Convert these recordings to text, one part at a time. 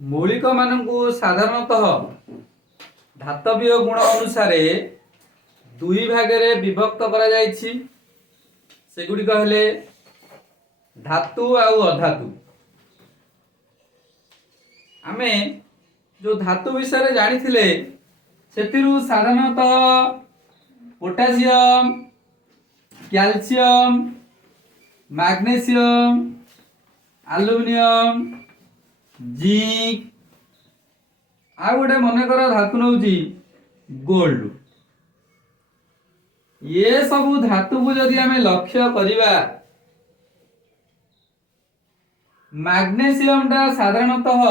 मौलिक मानकु साधारणतः धातवीय गुण अनुसारे दुई भागरे विभक्त करा जायछि। सेगुड़िक हेले धातु आउ अधातु। आमे जो धातु विषय जानी थिले सेतिरु साधारणतः potassium, calcium, magnesium, aluminium, zinc आ गोटे मनकर धातु नौ गोल्ड। ये सब धातु को जदि आमे लक्ष्य करिबा मैग्नीशियम टा साधारणतः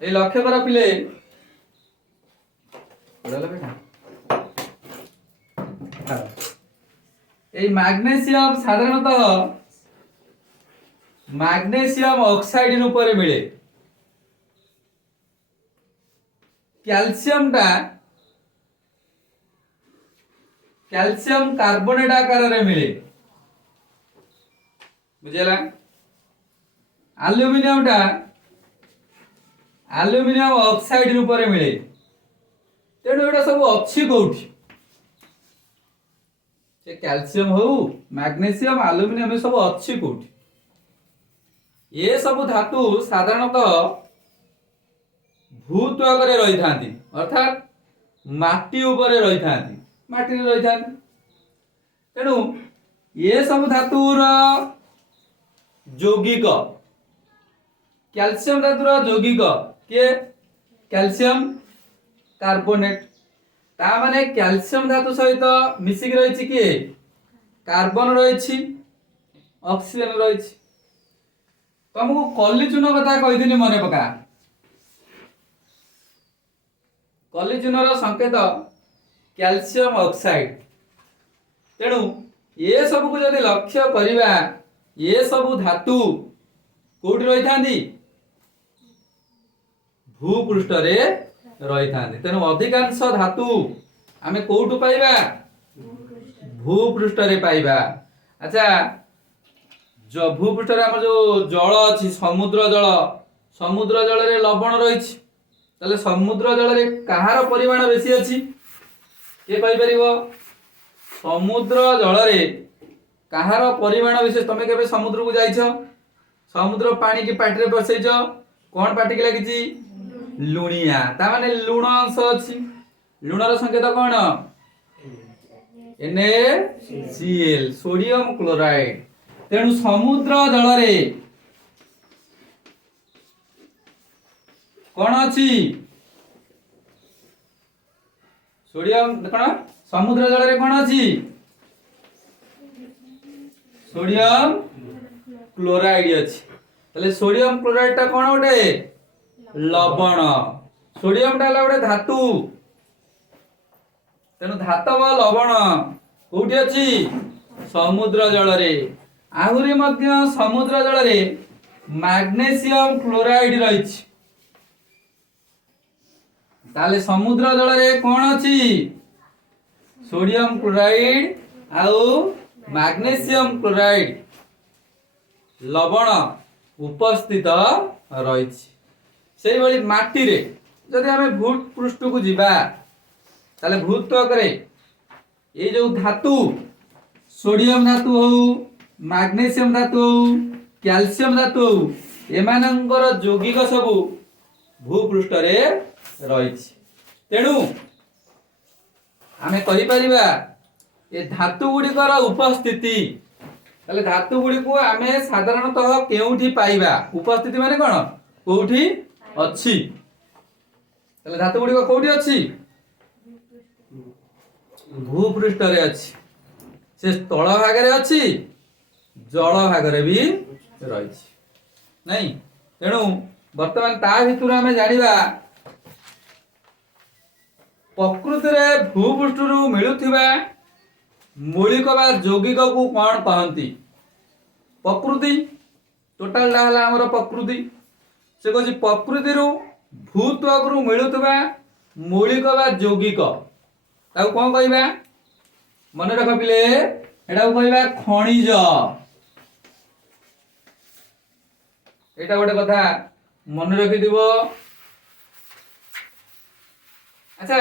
ए लक्ष्य कर पिले ए मैग्नीशियम साधारणतः मैग्नीशियम ऑक्साइड रूप में मिले। कैल्शियम टा कैल्शियम कार्बोनेट आकार रे मिले। बुझेला? एल्युमिनियम टा एल्युमिनियम ऑक्साइड रूप में मिले। तेणु एटा सब अच्छी कोठी से कैल्शियम हो मैग्नीशियम एल्युमिनियम सब अच्छी कोठी। ये सब धातु साधारणतः भूत्वक रे रही थांती अर्थात माटी ऊपर रही थांती माटी रे रही थांती। तेणु ये सब धातुर यौगिक कैल्शियम धातुर यौगिक के कैल्शियम कार्बोनेट ता माने कैल्शियम धातु सहित मिसिक रही किए कार्बन रही ऑक्सीजन रही। तुमको कली चून कथा कही मन पका। कली चूनर संकेत कैल्शियम ऑक्साइड। तेणु ये सब को जदि लक्ष्य करिबा ये सब धातु कोठी रही थांदी भूपृष्ठ रे रही थांदी। तेणु अधिकांश धातु आमे कोठु पाइबा भूपृष्ठ रे पाइबा। अच्छा जो भूपृष्ठ रे हम जो जल अछि समुद्र जल रे लवण रही ताले समुद्र जल रे कहार परिमाण बेसी अछि के कहि परिबो? समुद्र जल रे कहार परिमाण विशेष। तमे केबे समुद्र को जाइछो समुद्र पानी की पाटी रे बसैछो कोन पाटी के लागिछि लुणिया ता माने लुण अंश अछि। लुणर संकेत कोन NaCl सोडियम क्लोराइड। तेणु समुद्र जल रे कोन अछि सोडियम कोन समुद्र जल रे कोन अछि सोडियम क्लोराइड अछि। तले सोडियम क्लोराइड ता कोन ओटे लवण। सोडियम टा गोटे धातु। तेणु धातव लवण कोठी अछि समुद्र जल रे। आहुरी मध्य समुद्र जल रे मैग्नीशियम क्लोराइड रही। ताले समुद्र जल रे कोन अछि सोडियम क्लोराइड आउ मैग्नीशियम क्लोराइड लवण उपस्थित रही। से भली माटी रे जदि हमें भूपृष्ठ को जिबा ताले भूत्वक रे ये जो धातु सोडियम धातु हो मैग्नीशियम धातु हो कैल्शियम धातु हो एमानंकर यौगिक सब भूपृष्ठ रे रही। तेणु आमे कहि परिबा ए धातु गुड़िकर उपस्थिति ताले धातु गुड़ी को आमे साधारणतः केउठी पाइबा उपस्थिति माने कोन कोठी अछि। ताले धातु गुड़ी को कोठी अछि भूपृष्ठ रे अछि। से तळ भाग रे अछि जल भाग रे भी रही नहीं। तेणु वर्तमान ता भितुर आमे जानिबा प्रकृति रे भूपृष्ठ रु मिलुथिबा मौलिक बा यौगिक को कोन कहंती? प्रकृति टोटल ला हला हमर प्रकृति। से कहछि प्रकृति रु भूत्वक रु मिलुथिबा मौलिक बा यौगिक ताऊ कोन कहबा मन रख पिले एटा को कहबा खनिज। एटा गोटे कथा मन रखिदिव। अच्छा,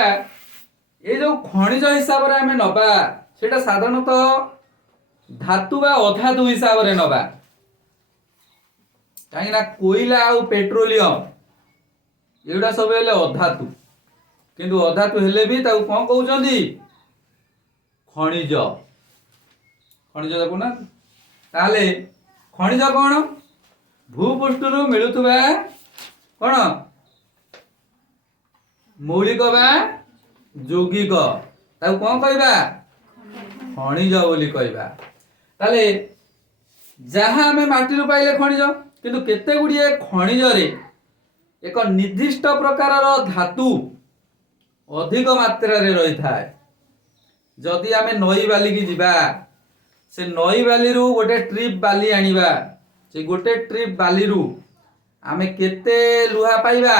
ये जो खनिज हिसाब रे हमें नबा सेटा साधारणतः धातु बा अधातु हिसाब रे नबा, कहीं ना कोयला आ पेट्रोलियम एगुड़ा सब हेले अधातु, किंतु अधातु हेले भी ताऊ कौन कहउचंदी खनिज। खनिज देखो ना, ताले खनिज कौन भूपृष्ठरु मिलुथुबा कौन मौलिक बा यौगिक ताऊ कौन कहबा खनिज बोली कहबा। ताले जहाँ हमें माटी पाइले खनिज, किंतु केते गुड़िए खनिज रे एक निर्दिष्ट प्रकार धातु अधिक मात्रा रे रही थाए। जदि आमे नई बाली की जिबा, से नई बाली रु गोटे ट्रिप बाली आनिबा, से गोटे ट्रिप बाली रु आमे केते लुहा पाइबा,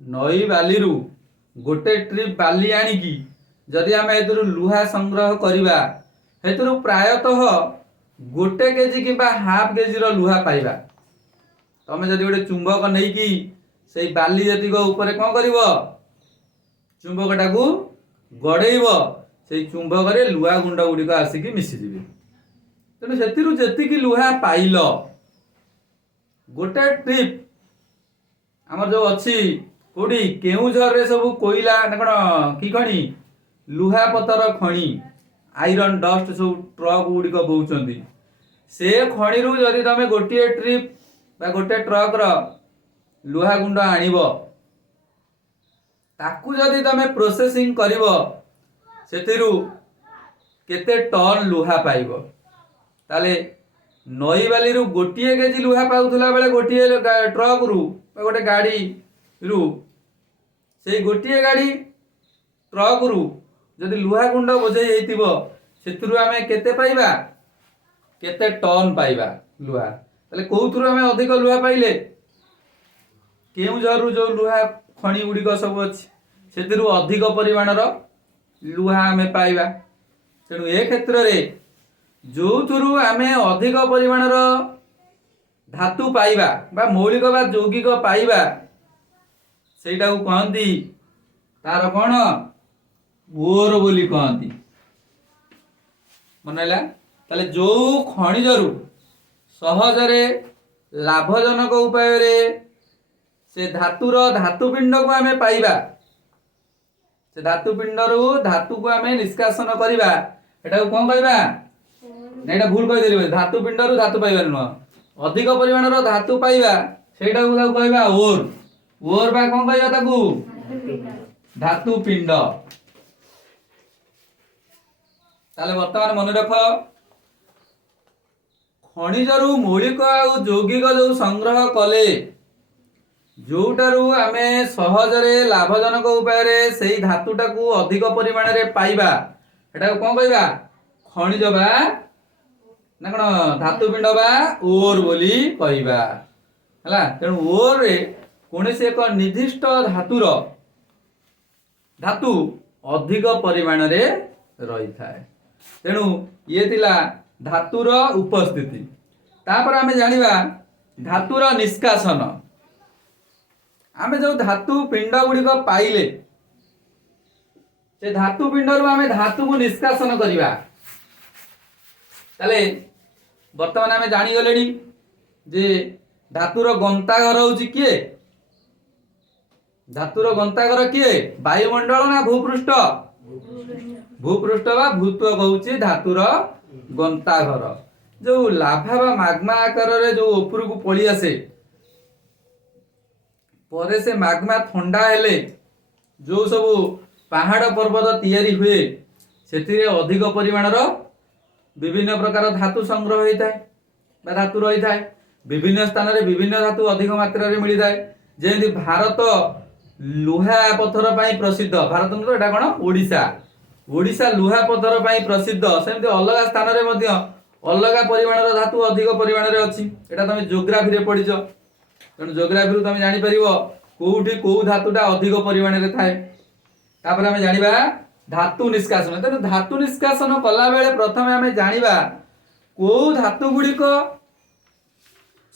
नई बाली रु गोटे ट्रिप बाली आनिकी जदि आमे एतरु लुहा संग्रह करिबा, हेतरु प्रायतः गोटे केजी किबा हाफ केजी रो लुहा पाइबा। तमे जदि गोटे चुंबक नहीं की से बाली जतिक ऊपर कौन करिवो चुंबकटा को गड़ेइब, से चुंबक रे लुहा गुंड गुड़िक आसिकी मिसी जिवे। तेणु सेतिरु जेतिकी लुहा पाइल गोटे ट्रिप आमर जो अच्छी कोडी केउझर रे सब कोइला ना कण की खणी लुहा पतर खणी आयरन डस्ट सब ट्रक गुड़िक बोउचंदी, से खणी रु जदि तमे गोटिए ट्रिप बा गोटे ट्रक रो लुहा गुंड आनिबो, ताकू जदि तमे प्रोसेसिंग करिवो सेतिरु केते टन लुहा पाइबो। ताले नई बाली रु गोटिए केजी लुहा पाउथला बेले गोटिए ट्रक रु बा गोटे गाड़ी रु से गोटिए गाड़ी ट्रक रु जदि लुहा गुंड बोझई हेतिबो सेतिरु आमे केते पाइबा केते टन पाइबा लुहा। ताले कोउथुरु आमे अधिक लुहा पाइले केउझर रु जो लुहा खणी गुड़िक सब अच्छी सेतिरु अधिक परिमाणर लुहा आमे पाइबा। तेणु ए क्षेत्र रे जो थुरु आमे अधिक परिमाणर धातु पाइबा बा मौलिक बा यौगिक पाइबा सेटा को कहंती तार कोन ओर बोली कहंती। मनैला ताले जो खनिजरु सहजरे लाभजनक उपाय रे से धातुर धातुपिंड को आमे पाइबा, से धातुपिंडरु धातु को आमे निष्कासन करिबा, एटा को कोन कहबा ना, एटा भूल कहि देली। धातुपिंडरु धातु पाइबा न अधिक परिमाणर धातु पाइबा सेटा को ताको कहबा ओर। ओर बा कोन कहबा ताकू धातुपिंड। ताले वर्तमान मन रख खनिजरु मौलिक आ यौगिक जो संग्रह कले जोटारू आमे सहजरे लाभजनक उपाय रे सेही धातुटा को अधिक परिमाण रे पाइबा, एटा को कोन कहबा खनिज बा ना कोन धातुपिंड बा ओर बोली कहबा हला। तेणु ओर रे कोनसे एक निर्दिष्ट धातुर धातु अधिक परिमाण रे रही थाए। तेणु ये थिला धातुर उपस्थिति। तापर आमे जानिबा धातुर निष्कासन। आमे जो धातु पिंड गुड़िक पाइले से धातु पिंड रु आमे धातु को निष्कासन करिबा। ताले वर्तमान आमे जानि गलेनी जे धातुर गंताघर होउची किए, धातुर गंताघर किए वायुमंडल ना भूपृष्ठ, भूपृष्ठ बा भूत्व कहउची धातुर गंताघर। जो लाभा बा माग्मा आकार रे जो ऊपर को पड़ी आसे परे से माग्मा ठंडा हेले जो सब पहाड़ पर्वत तैयारी हुए सेतिरे अधिक परिमाणर विभिन्न प्रकार धातु संग्रह होता है बा धातु रही थाए। विभिन्न स्थान रे विभिन्न धातु अधिक मात्रा रे मिली थाए। जेंति भारत लुहा पत्थर पाई प्रसिद्ध, भारत तो एटा कोन ओडिशा, ओडिशा लुहा पत्थर पाई प्रसिद्ध, सेमति अलग स्थान रे मध्य अलग परिमाणर धातु अधिक परिमाण रे अछि। एटा तमे ज्योग्राफी रे पढिছো, तेणु ज्योग्राफी रु तमे जानि परिबो कोउठी कोउ धातुटा अधिक परिमाण रे थाए। तापर हमें जानिबा धातु निष्कासन। तेणु धातु निष्कासन कला बेले प्रथमे हमें जानिबा कोउ धातु गुड़िक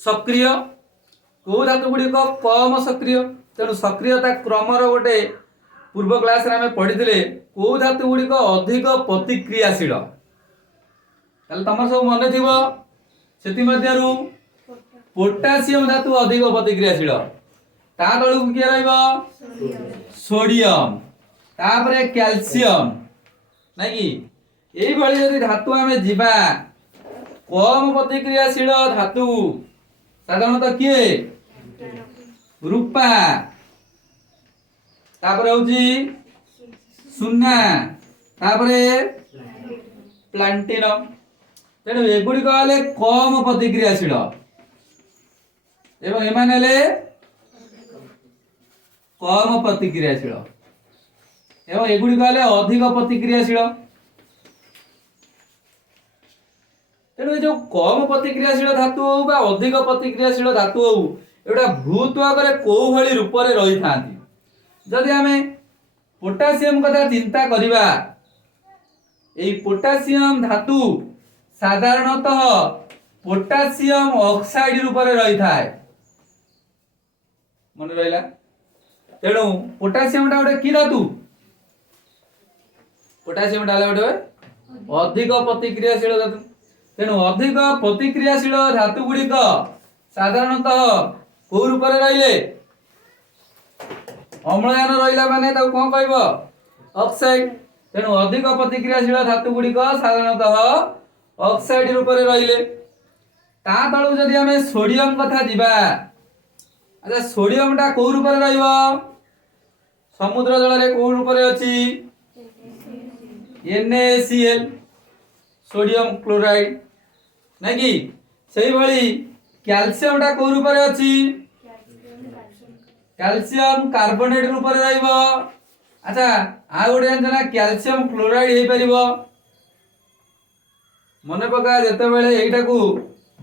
सक्रिय को धातु गुड़िक कम सक्रिय तेणु सक्रियता क्रमर गोटे पूर्व क्लास रे पढ़ी को धातु गुड़िक अधिक प्रतिक्रियाशील तुम सब मन थी से पोटासियम धातु अधिक प्रतिक्रियाशील ता तलू किए सोडियम तापरे कैल्शियम ना कि यही जदि धातु आम जीवा कम प्रतिक्रियाशील धातु साधारणतः किए रूपा तापरे होची सुना तापरे प्लाटिनम तेणु एगुड़िक हेले कम प्रतिक्रियाशील एवं एमान हेले कम प्रतिक्रियाशील एवं एगुड़िक हेले अधिक प्रतिक्रियाशील तेणु जो कम प्रतिक्रियाशील धातु हो बा अधिक प्रतिक्रियाशील धातु हो एटा भूत्वागरे को भली रूप रे रही थांती जदि आमे पोटासियम कथा चिंता करिबा एई पोटासियम धातु साधारणतः पोटासियम ऑक्साइड रूप रे रही थाए मन रहिला तेणु पोटासियम टा गोटे की धातु पोटासियम टा गोटे अधिक प्रतिक्रियाशील धातु तेणु अधिक प्रतिक्रियाशील धातु गुड़िक साधारणतः को रूप रे रहिले अम्लजान रहिला माने ताऊ कोन कहबो ऑक्साइड तेणु अधिक प्रतिक्रियाशील धातु गुड़िक साधारणतः ऑक्साइड रूप रे रहिले ता तळु जदि हमें सोडियम कथा दिबा अच्छा सोडियम टा को रूप रे रहिबो समुद्र जल रे को रूप रे अछि NaCl सोडियम क्लोराइड ना कि सही भली कैल्शियम टा को रूप रे अछि कैल्शियम कार्बोनेट रूप रे रहइबो अच्छा आ गोटे जानना कैल्शियम क्लोराइड हे परिबो मने पका जते बेले एटा को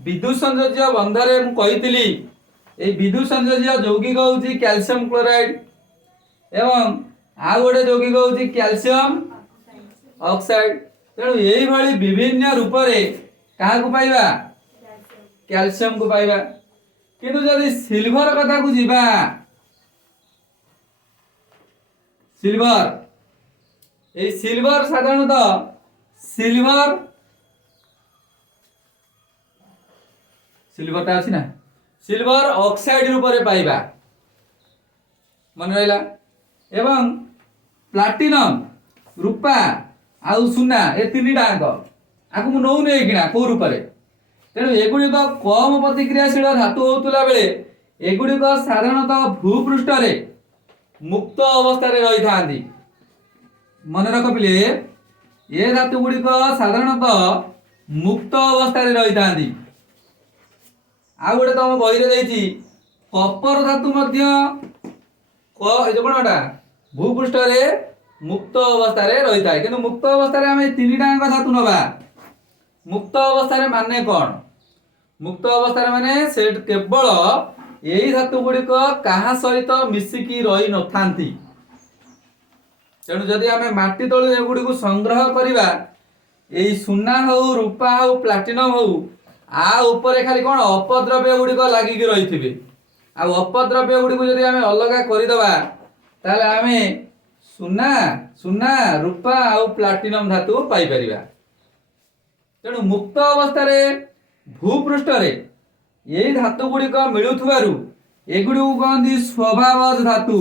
विद्युत संयोज्य बंधरे मु कहितली ए विद्युत संयोज्य यौगिक होउची कैल्शियम क्लोराइड एवं आ गोटे यौगिक होउची कैल्शियम ऑक्साइड तेणु यही भली विभिन्न रूप रे कहा को पाइबा कैल्शियम को पाइबा किंतु जदि सिल्वर कथा को जीवा सिल्वर ए सिल्वर साधारणतः सिल्वर टा अछि ना सिल्वर ऑक्साइड रूप रे पाइबा मन रहिला एवं प्लाटिनम रूपा आउ सुना ए तीन टाक आकु मु नौ नै किना को रूप रे तेणु एगुड़िक कम प्रतिक्रियाशील धातु होतुला बेले एगुड़िक साधारणतः भूपृष्ठ रे मुक्त अवस्था रे रही थांती मन रख पिले ये धातु गुड़िक साधारणतः मुक्त अवस्था रे रही थांती आ गोटे तुम बही रे देछि कपर धातु मध्य जो कोनटा भूपृष्ठ रे मुक्त अवस्था रे रही थाए किंतु मुक्त अवस्था रे हमें तीन टांग धातु नबा मुक्त अवस्था रे माने कोन मुक्त अवस्था रे माने से केवल यही धातु गुड़िक कहा सहित मिसिकी रही न थांती तेणु जदि आमे माटी तळु एगुड़ी को संग्रह करिबा एई सुना हो रूपा हो प्लाटिनम हो आ ऊपर खाली कोन अपद्रव्य गुड़िक लागि कि रहिथिबे आ अपद्रव्य गुड़ी को जदि आमे अलगा करि दबा ताले आमे सुना रूपा आ प्लाटिनम धातु पाई परिबा तेणु मुक्त अवस्था रे भूपृष्ठ रे यही धातु गुड़िक मिलुथुवारु एगुड़ी को कहंदी स्वभावज धातु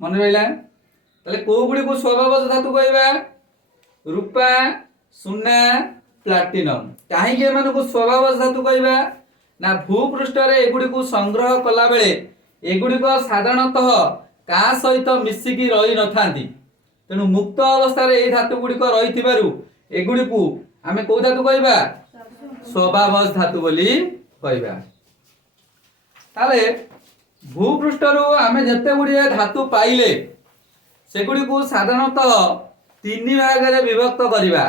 मन रहिला तले को गुड़ी को स्वभावज धातु कहबा रूपा सुना प्लाटिनम काहे के माने को स्वभावज धातु कहबा ना भूपृष्ठ रे एगुड़ी को संग्रह कला बेले एगुड़ी को साधारणतः का सहित मिसिकी रही न थांती तेणु मुक्त अवस्था रे एई धातु गुड़ी को रही थिबारु एगुड़ी को आमे को धातु कहबा स्वभावज धातु बोली कहबा ताले भूपृष्ठ रु आमे जते गुड़ी धातु पाइले सेगुड़ी को साधारणतः तीन भाग रे विभक्त करिबा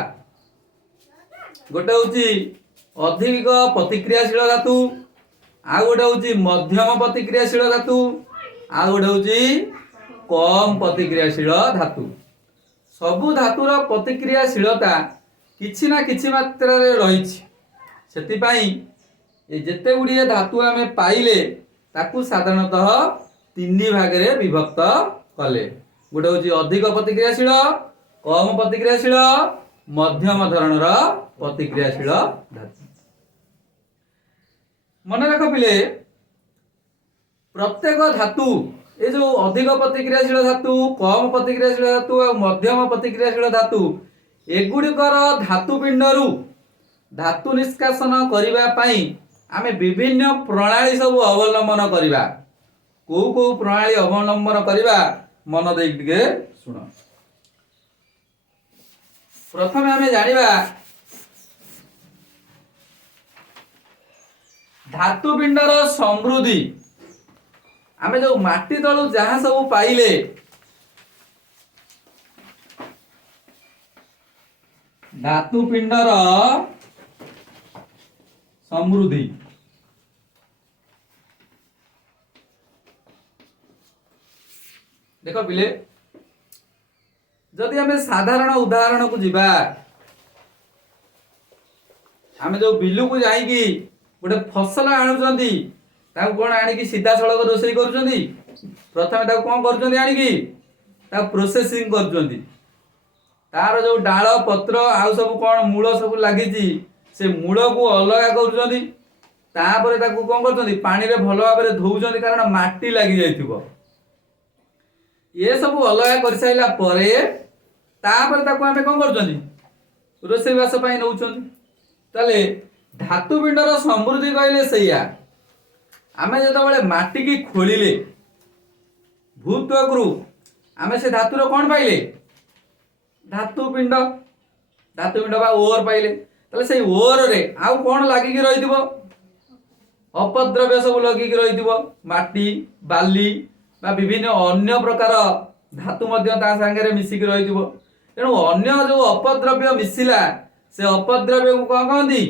गोटे होची अधिक प्रतिक्रियाशील धातु आ गोटे होची मध्यम प्रतिक्रियाशील धातु आ गोटे होची कम प्रतिक्रियाशील धातु सबु धातुर प्रतिक्रियाशीलता किछि ना किछि मात्रा रही। जेते गुड़िए धातु आमे पाइले ताकू साधारणतः तीन भाग रे विभक्त कले। गोटे हूँ अधिक प्रतिक्रियाशील, कम प्रतिक्रियाशील, मध्यम धरणर प्रतिक्रियाशील धातु। मन रख पिले, प्रत्येक धातु ये जो अधिक प्रतिक्रियाशील धातु, कम प्रतिक्रियाशील धातु और मध्यम प्रतिक्रियाशील धातु एगुड़िकर धातुपिंडरू धातु निष्कासन करिबा पई आमे विभिन्न प्रणाली सब अवलंबन करिबा। को प्रणाली अवलंबन करिबा मन देख के सुन। प्रथम आमे जानिबा धातुपिंडर समृद्धि। आमे जो माटी तळु जहाँ सब पाइले धातुपिंडर समृद्धि। देख पिले, जदि आमे साधारण उदाहरण को जिबा, आमे जो बिलु को जाइकी गोटे फसल आणुचंदी ताकू कोन आनिकी सीधा सड़क रोषेई करूचंदी। प्रथमे ताकू कोन करूचंदी, आनिकी ताकू प्रोसेसिंग करूचंदी। तार जो डाल पत्र आउ सब कोन मूल सब लागिची से मूल को अलग करूचंदी। तापरे ताकू कोन करूचंदी, पानी रे भलो भाबरे धोउचंदी कारण माटी लागि जाइथिबो। ये सब अलग कर साइला परे तापरे ताकू आमे कोन करूचंदी, रोषेई बास पई नउचंदी। ताले धातुपिंडर समृद्धि कहले सैया। आमे जतबेले माटी की खोलिले भूत्वकरू आमे से धातुर कोन पाइले, धातुपिंड। धातुपिंड बा ओर पाइले। ताले से ओर रे आउ कोन लागि की रहिदिबो, अपद्रव्य सब लगी की रहिदिबो। माटी, बाली बा विभिन्न अन्य प्रकार धातु मध्य ता संगे रे मिसी की रहिदिबो। तेणु अन्य जो अपद्रव्य मिसिला से अपद्रव्य को कोन कहंदी,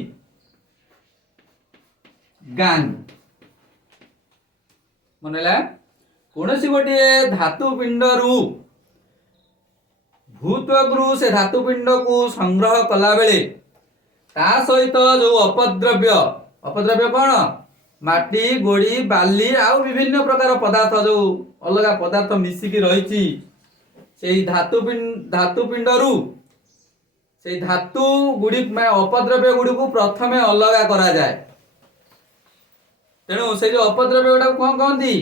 गांग। मनला कोनसी गोटे धातुपिंडरू भूत्वकरू से धातुपिंड को संग्रह कला बेले ता सहित जो अपद्रव्य, अपद्रव्य कौन, माटी, गोड़ी, बाली आउ विभिन्न प्रकार पदार्थ जो अलग पदार्थ मिसिकी रही से धातुपिंडरू से धातु गुड़ी अपद्रव्य गुड़ी को प्रथमे अलग करा जाए। तेणु से जो अपद्रव्य गुड़ा कौन कहती,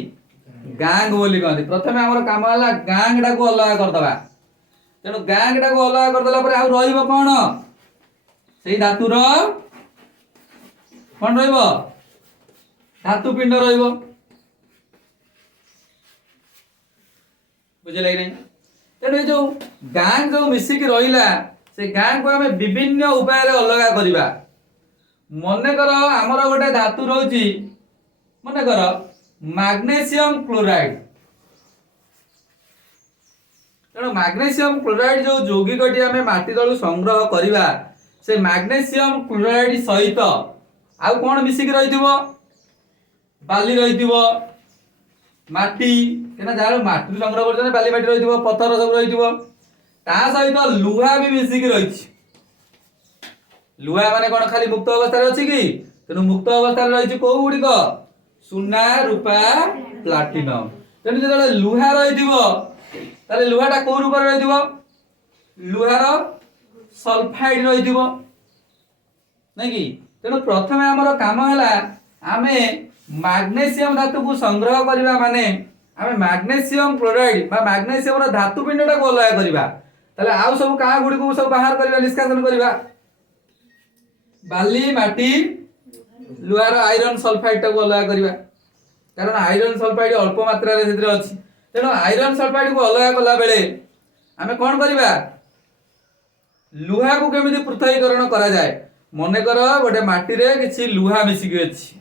गांग बोली कहती। प्रथमे हमर काम हला गांग डा को अलग कर दबा। तेणु गांग डा को अलग कर दला परे आ रहिबो कोन, सेही धातुर कोन रहिबो, धातुपिंड रहिबो। बुझे लागि नै। तेणु जो गांग जो मिसिकी रहिला से गांग को हमें विभिन्न उपाय रे अलग करिबा। मने कर हमर गोटे धातु रहउची, मने कर मैग्नीशियम क्लोराइड। तेणु मैग्नीशियम क्लोराइड जो यौगिकटी आमे माटी तळु संग्रह करिबा से मैग्नीशियम क्लोराइड सहित आउ कोन मिसिकी रहिथिबो, बाली रहिथिबो, माटी केना जारो माटी संग्रह करछने बाली माटी रहिथिबो, पत्थर सब रहिथिबो। ता सहित लुहा भी मिसिकी रहिछि। लुहा माने कोन खाली मुक्त अवस्था रे अछि कि, तेनु मुक्त अवस्था रे रहिछि को गुडी को, सुना, रूपा, प्लाटिनम। तेनु जदे लुहा रहिथिबो ताले लुहाटा को रूप रे रहिथिबो, लुहार सल्फाइड रहिथिबो नै कि। तेनु प्रथमे हमर काम हला आमे मैग्नीशियम धातु को संग्रह करिबा माने आमे मैग्नीशियम क्लोराइड बा मैग्नीशियम रो धातु पिंडटा को अलग करिबा। ताले आउ सब का गुडी को सब बाहर करिबा, निष्कासन करिबा। बाली, माटी, लुहार आयरन सल्फाइड को अलग करिबा कारण आयरन सल्फाइड अल्प मात्रा रे सेतिर अछि। तेणु आयरन सल्फाइड को अलग कला बेले आमे कोन करिबा, लुहा को केमिति पृथकीकरण करा जाए। मने कर गोटे माटी रे किछि लुहा मिसिकी अछि।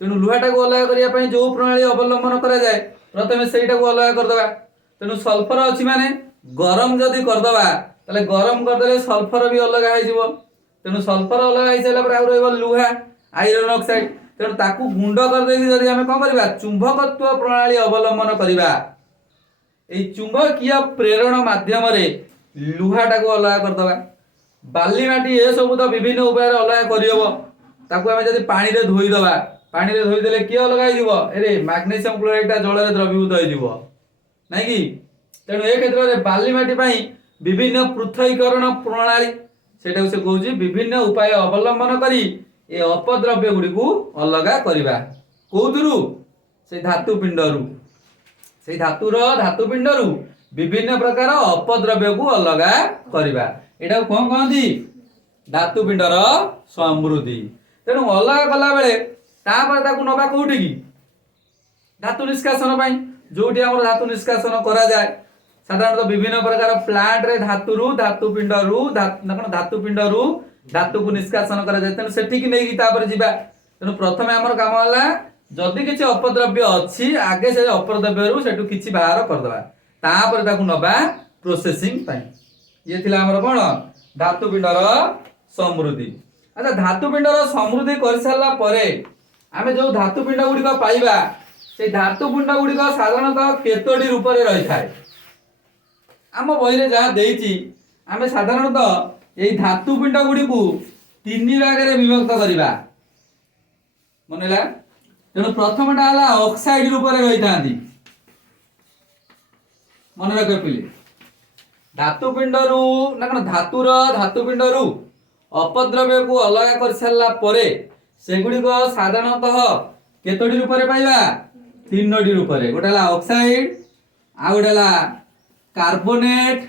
तेणु लुहाटा को अलग करिया पई जो प्रणाली अवलंबन करा जाए प्रथमे सेटा को अलग कर दबा। तेणु सल्फर अछि माने गरम जदि कर दबा ताले गरम कर देले सल्फर भी अलग आइ जिवो। तेणु सल्फर अलग आइ साला पर आ रहइबो लुहा, आयरन ऑक्साइड। तेणु ताकू गुंड कर देकी जदि हमें कोन करबा, चुंबकत्व प्रणाली अवलंबन करिबा। ए चुंबकीय प्रेरण माध्यम रे लुहाटा को अलग करदबा बाली माटी ए सब तो विभिन्न उपाय अलग करहब ताकू आम जब पानी रे धोईदबा पानी रे धोईदेले किए अलग हो अरे मैग्नेशियम क्लोराइड जल द्रवीभूत हो नाଇଁ कि तेणु ए क्षेत्र में बाली माटी पाई विभिन्न पृथकीकरण प्रणाली सेटा से कहूँ विभिन्न उपाय अवलंबन करी ए अपद्रव्य गुड़ी को अलग करवा कौथुरु से धातुपिंडरू से धातुपिंडरू विभिन्न प्रकार अपद्रव्य को अलग करवा एटा कौन कहती धातुपिंडर समृद्धि तेणु अलग कला बेले नवा कौटी की धातु निष्कासन पाई जोटी आम धातु निष्कासन करा जाए साधारणतः विभिन्न प्रकार प्लांट रे धातुपिंडरू धातु को निष्कासन करा जाए तेणु सेठी नहीं जीवा तेणु प्रथम आमर काम है जदि किसी अपद्रव्य अच्छी आगे से अपद्रव्य सेठू किसी बाहर करदे तापर ताकू नबा प्रोसेसिंग पाई ये थिला हमर कोन धातुपिंडर समृद्धि अच्छा धातुपिंडर समृद्धि कर सारला परे आमे जो धातुपिंड गुडी को पाइबा से धातुपिंड गुडी को साधारणतः केतोडी रूप रे रही थाए आम बही रे जहा देइची आमे साधारणतः एई धातुपिंड गुडी को तीन भाग रे विभक्त करिबा मनला तेणु प्रथमटा हला ऑक्साइड रूप रे रही थांदी मन रख पिले धातुपिंडरू ना कौन धातुपिंडरू अपद्रव्य को अलग कर सारा परे सेगुड़िक साधारणतः केतोटी रूप में पाइबा तीनोटी रूप में गोटे ऑक्साइड आ गोटे कार्बोनेट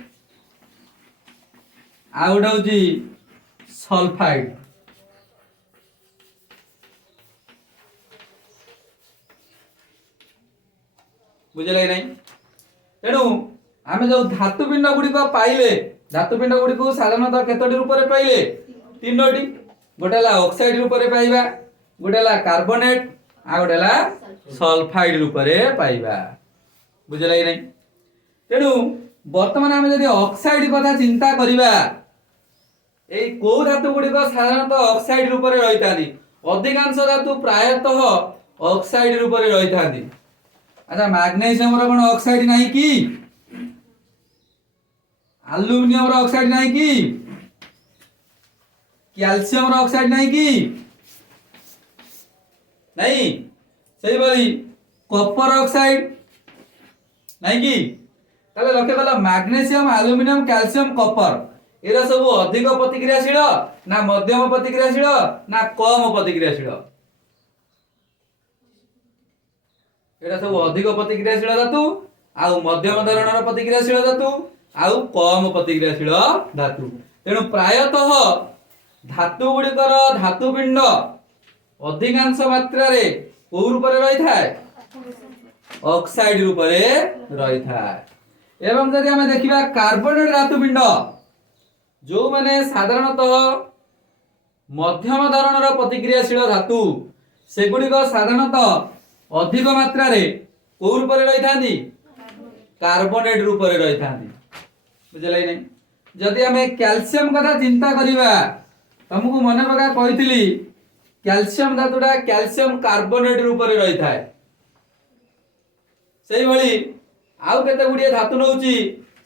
आ गोटे हूँ सल्फाइड बुझे नहीं तेणु आमे जो धातुपिंड गुड़िक पाइले धातुपिंड गुड़िक साधारणतः केतोटी रूप में पाइले तीनोटी गोटे ऑक्साइड रूप में पाइबा गोटे कार्बोनेट आ गोटे सल्फाइड रूप में पाइबा बुझे कि नहीं तेणु वर्तमान आमे जदि ऑक्साइड कथा चिंता करिबा एई को धातु गुड़िक साधारणतः ऑक्साइड रूप में रही थांती अधिकांश धातु प्रायतः ऑक्साइड रूप में रही थांती अच्छा मैग्नेशियम रो कोन ऑक्साइड नहीं कि एल्युमिनियम रो ऑक्साइड नहीं कि कैल्शियम रो ऑक्साइड नहीं कि नहीं सही बोली कॉपर ऑक्साइड नहीं कि ताले लक्ष्य कला magnesium aluminium calcium copper era सब अधिक प्रतिक्रियाशील ना मध्यम प्रतिक्रियाशील ना कम प्रतिक्रियाशील एटा सब अधिक प्रतिक्रियाशील धातु आउ मध्यम धरणर प्रतिक्रियाशील धातु आउ कम प्रतिक्रियाशील धातु तेणु प्रायतः धातु गुड़िकर धातुपिंड अधिकांश मात्रा रे को रूप में रही थाए ऑक्साइड रूप में रही थाए एवं जदि हमें देखिबा कार्बोनेट धातुपिंड जो माने साधारणतः मध्यम धरणर प्रतिक्रियाशील धातु सेगुड़िक साधारणतः अधिक मात्रा रे को रूप में रही थांदी कार्बोनेट रूप में रही थांदी बुझले कि नहीं जदि हमें कैल्शियम कथा चिंता करिबा तुमको मन पका कहितली कैल्शियम धातुटा कैल्शियम कार्बोनेट रूप में रही थाए सेही भली आउ केते गुडिए धातु नउची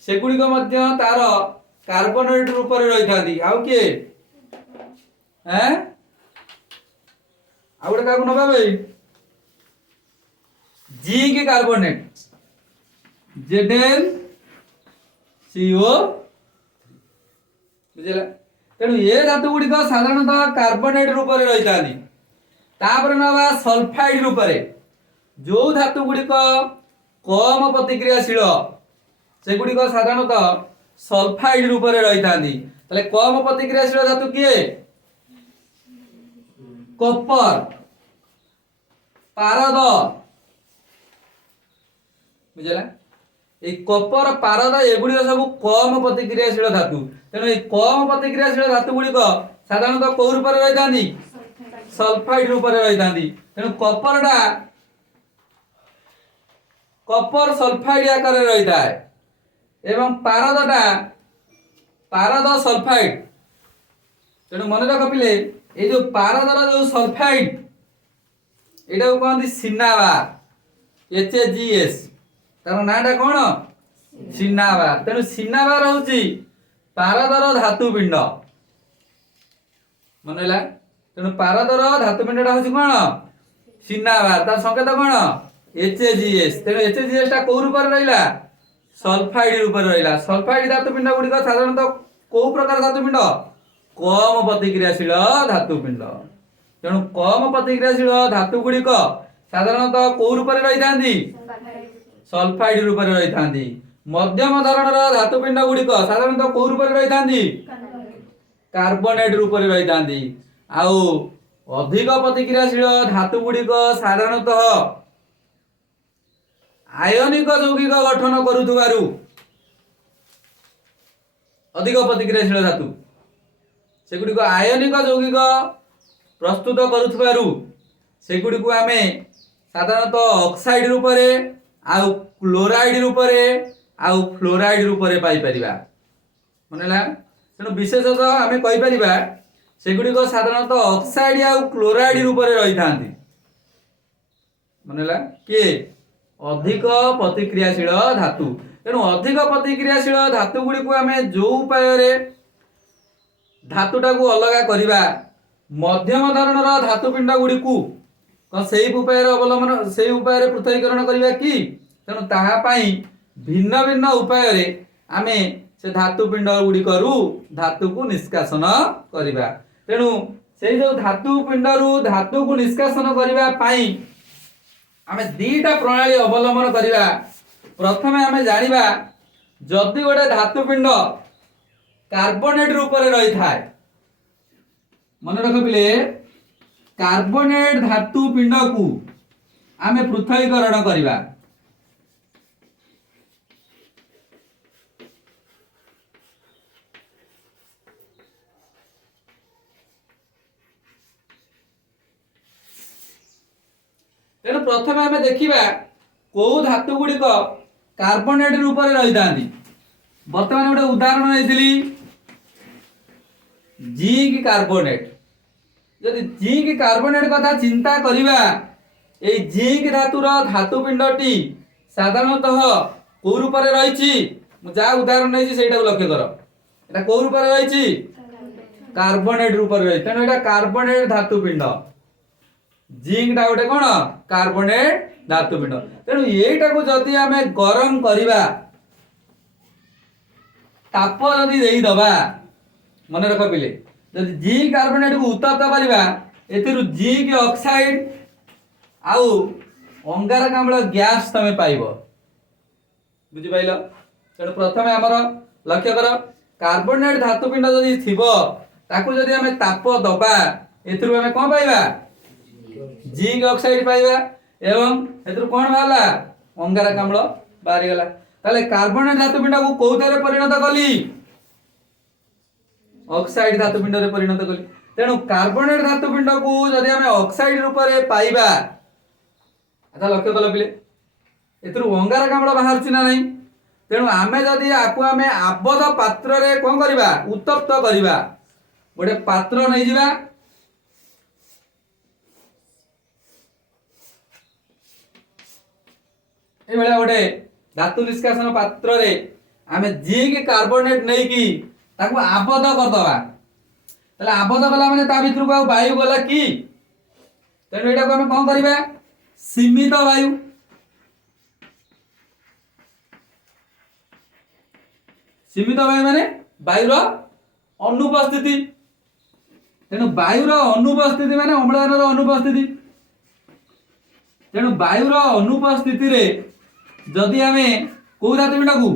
सेगुड़िक मध्य तार कार्बोनेट रूप में रही थांदी आउ के हैं आउ गोटे काकु नबा बे जिंक कार्बोनेट Zn CO बुझला तेणु ये धातु गुड़िक साधारणतः कार्बोनेट रूप में रही थांती तापर नवा सल्फाइड रूप में जो धातु गुड़िक कम प्रतिक्रियाशील से गुड़िक साधारणतः सल्फाइड रूप में रही थांती ताले कम प्रतिक्रियाशील धातु किए कॉपर पारद बुझला ए कॉपर पारद एगुड़ी सब कम प्रतिक्रियाशील धातु तेणु कम प्रतिक्रियाशील धातु गुड़िक साधारणतः कौ रूप में रही थांती सल्फाइड रूप में रही थांती तेणु कॉपरटा कॉपर सल्फाइड आकार रही थाए एवं पारदटा पारद सल्फाइड तेणु मन रख पिले ये जो पारदर जो सल्फाइड एटा को कहते सिनाबार HAGS तार नाटा कौन सिनाबार तेणु सिनाबार हूँ पारदर धातुपिंड मन है तेणु पारदर धातुपिंडा हूँ कौन सिन्नाबार तार संकेत कौन HAGS तेणु HAGS टा कौ रूप रहा सल्फाइड रूप रहा सल्फाइड धातुपिंड गुड़िक साधारणतः कौ प्रकार धातुपिंड कम प्रतिक्रियाशील धातुपिंड तेणु कम प्रतिक्रियाशील धातु गुड़िक साधारणतः कौ रूप रही था सल्फाइड रूप रही था मध्यम धरणर धातुपिंड गुड़िक साधारणतः कौ रूप रही था कार्बोनेट रूप रही था आउ अधिक प्रतिक्रियाशील धातु गुड़िक साधारणतः आयनिक यौगिक गठन करुथुबारु अधिक प्रतिक्रियाशील धातु सेगुड़िक आयनिक यौगिक प्रस्तुत करुथुबारु सेगुड़िक आमे साधारणतः ऑक्साइड रूप रे आउ क्लोराइड रूप रे आउ फ्लोराइड रूप रे पाई परिबा मनला तेणु विशेषतः आमे कहि परिबा सेगुड़िक साधारणतः ऑक्साइड आउ क्लोराइड रूप रे रही थांती मनला के अधिक प्रतिक्रियाशील धातु तेणु अधिक प्रतिक्रियाशील धातु गुड़ी को आमे जो उपाय धातुटा को अलग करवा मध्यम धरणर धातुपिंड गुड़ी को से उपाय अवलंबन से उपाय पृथकीकरण करवा कि तेणु ताहापाई भिन्न भिन्न उपाय आमे से धातुपिंड गुड़िक धातु को निष्कासन करवा तेणु से जो धातुपिंड धातु को निष्कासन करने आमे दीटा प्रणाली अवलंबन करवा प्रथम आमे जानिबा जदि गोटे धातुपिंड कार्बोनेट रूप में रही था मन रख पिले कार्बोनेट धातुपिंड को आमे पृथकीकरण करवा तेणु प्रथम आमे देखिबा को धातु गुड़िक कार्बोनेट रूप में रही था बर्तमान गोटे उदाहरण नहीं जिंक कार्बोनेट जदि जिंक कार्बोनेट कथा चिंता करिबा ए जिंक धातुर धातुपिंडटी साधारणतः को रूप में रही जा उदाहरण नहीं सेटा लक्ष्य कर एटा को रूप में रही कार्बोनेट रूप में रही तेणु एटा कार्बोनेट धातुपिंड जिंक टा गोटे कौन कार्बोनेट धातुपिंड तेणु एटा को जदि आमे गरम करिबा ताप जदि देई दबा मन रख पिले जदि जिंक कार्बोनेट को उत्तप्त करिबा एथिरु जिंक ऑक्साइड आउ अंगारकाम्ल गैस तमे पाइबो बुझि पाइलो तेणु प्रथमे हमर लक्ष्य कर कार्बोनेट धातुपिंड जदि थिबो ताकू जदि आमे ताप दबा एथिरु आमे कोन पाइबा जिंक ऑक्साइड पाइबा एवं एथुर कोन बाला अंगारकाम्ल बाहरी गला ताले कार्बोनेट धातुपिंड को कोउतारे परिणत कली ऑक्साइड धातुपिंड रे परिणत कली तेणु कार्बोनेट धातुपिंड को जदि हमें ऑक्साइड रूप रे पाइबा अच्छा लक्ष्य कल पिले एथुर अंगारकाम्ल बाहर चिना नहीं तेणु आमे जदि आकु आमे आबद्ध पात्र रे कोन करबा उत्तप्त करबा गोटे पात्र नै जिबा ए बेला गोटे धातु निष्कासन पात्र रे आमे जिंक कार्बोनेट नै की ताकू आबद्ध कर दबा तले आबद्ध कला माने ता भितर को वायु गला की तेणु एटा को आमे कोन करबा सीमित वायु माने वायुर अनुपस्थिति तेणु वायुर अनुपस्थिति माने अम्लजानर अनुपस्थिति तेणु वायुर अनुपस्थिति रे जदि हमें को धातुपिंड को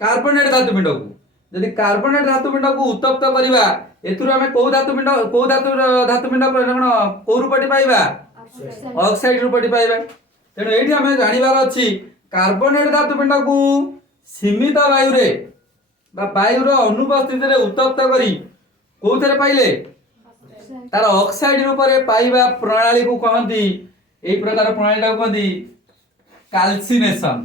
कार्बोनेट धातुपिंड को जदि कार्बोनेट धातुपिंड को उत्तप्त करबा एथुर हमें को धातुपिंड को धातुपिंड को रूपटी पाइबा ऑक्साइड रूपटी पाइबा तेणु एठी हमें जानिबार अछि कार्बोनेट धातुपिंड को सीमित वायु रे बा वायुर अनुपस्थिति रे उत्तप्त करी कोथरे पाइले तार ऑक्साइड रूप रे पाइबा प्रणाली को कहंती एई प्रकार प्रणाली को कहंती कैल्सिनेशन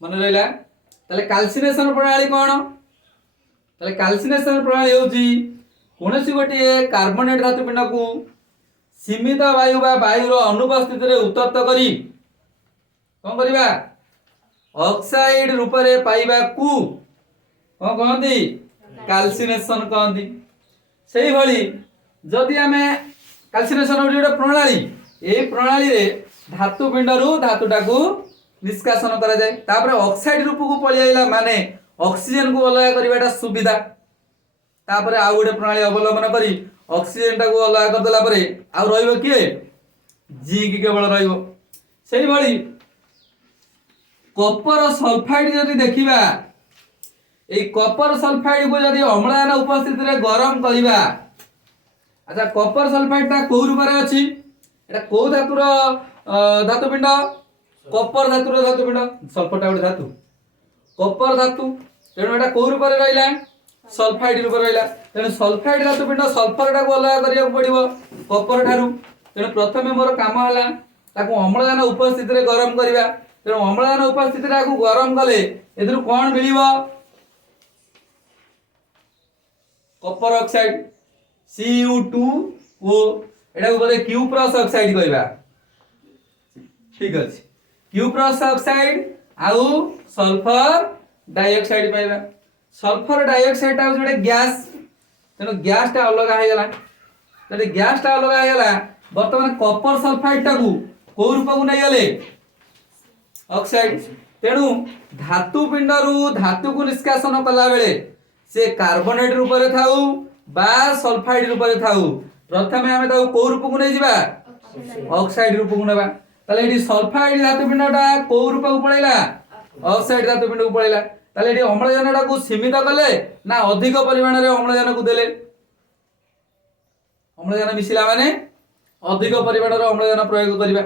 मन रहिला ताले कैल्सिनेशन प्रणाली कोन ताले कैल्सिनेशन प्रणाली होची कोनोसी गोटे कार्बोनेट धातुपिंड को सीमित वायु बा वायुर अनुपस्थित रे उत्तप्त करी कौन करिबा ऑक्साइड रूप रे पाइबा कु कौन कहंती कैल्सिनेशन कहंती। सेही भली जदि आमे कैल्सिनेशन गोटे प्रणाली ए प्रणाली रे धातु पिंड रु धातुटा को निष्कासन करा जाए तापर ऑक्साइड रूप को पळि आइला माने ऑक्सीजन को अलग करबाटा सुविधा तापर आ गोटे प्रणाली अवलंबन करी ऑक्सीजन टा को अलग कर देला परे आ रहइबो किए जिंक केवल रहइबो। सेही भली कॉपर सल्फाइड यदि देखिबा ए कॉपर सल्फाइड को यदि अम्लजान उपस्थित रे गरम करिबा अच्छा कॉपर सल्फाइड ता को रूप रे अछि एटा को धातुर धातु पिंड कॉपर धातुर धातु पिंड सल्फर टा गोटे धातु कॉपर धातु तेणु एटा को रूप रे रहिला सल्फाइड रूप रहिला तेणु सल्फाइड धातु पिंड सल्फर टा को अलग करिया पड़िबो कॉपर ठारू तेणु प्रथमे मोर काम हला ताको अम्लजान उपस्थित रे गरम करिबा तेणु अम्लजान उपस्थित रे आकु गरम कले एदरु कोन मिलिबो कॉपर ऑक्साइड Cu2O एटा को बोले क्यूप्रस ऑक्साइड कहबा ठीक अछि क्यूप्रस ऑक्साइड आउ सल्फर डाइऑक्साइड पाइबा सल्फर डाइऑक्साइड ता जोडे गैस तेनो गैस ता अलग आ गेला तले गैस ता अलग आ गेला वर्तमान कॉपर सल्फाइड ता को रूप को नै गेले ऑक्साइड तेणु धातु पिंड रु धातु को निष्कासन कला बेले से कार्बोनेट रूप रे थाउ बा सल्फाइड रूप रे थाउ प्रथमे हमें ताऊ को रूप को नै जिबा ऑक्साइड रूप को नेबा ताले एठी सल्फाइड धातु पिंडटा को रूप को पळैला ऑक्साइड धातु पिंड को पळैला ताले एठी अम्लजानटा को सीमित कले ना अधिक परिमाण रे अम्लजान को देले अम्लजान मिसिला माने अधिक परिमाण रे अम्लजान प्रयोग करिबा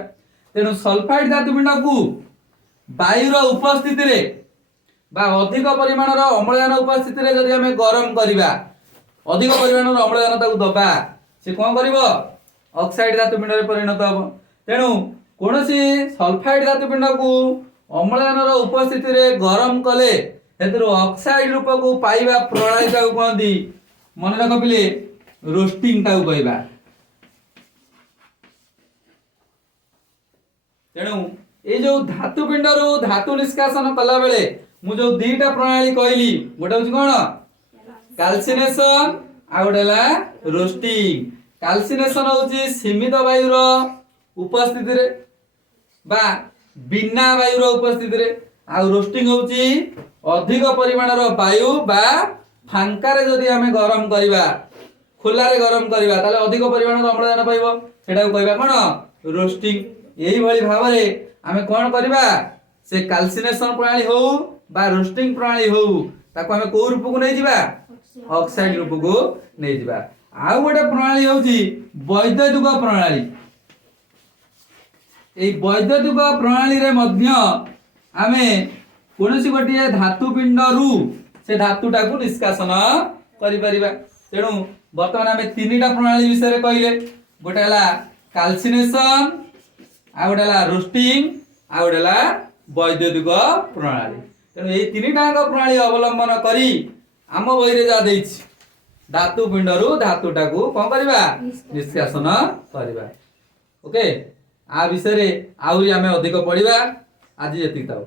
तेनु सल्फाइड धातु पिंड को वायुर उपस्थिति रे बा अधिक परिमाण रे अम्लजान उपस्थिति रे जदि हमें गरम करिबा अधिक परिमाण रे अम्लजान ताकू दबा से कोन करिवो ऑक्साइड धातु पिंड रे परिणत हबो तेनु कोनोसी सल्फाइड धातु पिंड को अम्लजान रो उपस्थिति रे गरम कले हेतु ऑक्साइड रूप को पाइबा प्रणाली ताकू कहंदी मन रख पिले रोस्टिंग ताकू कहबा तेनु ए जो धातु पिंड रो धातु निष्कासन कला बेले मु जो दीटा प्रणाली कहली गोटा होची कोन कैल्सिनेशन आ गोटेला रोस्टिंग कैल्सिनेशन होची सीमित वायुर उपस्थिति रे बा बिना वायुर उपस्थिति रे आ रोस्टिंग होची अधिक परिमाण रो वायु बा फांका रे जदी हमें गरम करिबा खुला रे गरम करिबा ताले अधिक परिमाण रो अम्लजान पाइबो सेटा को कहबा कोन रोस्टिंग एही भली भाव रे हमें कोन करिबा से कैल्सिनेशन प्रणाली हो बा रोस्टिंग प्रणाली हो ताको हमें को रूप को नै जिबा ऑक्साइड रूप को नै जिबा आ गोटे प्रणाली होची वैद्युतिक प्रणाली ए वैद्युतिक प्रणाली रे मध्य हमें कोनोसी गोटे धातु पिंड रु से धातुटा को निष्कासन करि परिबा तेणु वर्तमान हमें तीनटा प्रणाली विषय रे कहिले गोटे हला कैल्सिनेशन आ गोटे हला रोस्टिंग आ गोटे हला वैद्युतिक प्रणाली तेणु ए तीनटा प्रणाली अवलंबन करी आम बही रे जा देछि धातु पिंड रु धातुटा को कोन करबा निष्कासन करबा ओके आ विषय रे आउरी हमें अधिक पढिबा आज एतिक थाउ।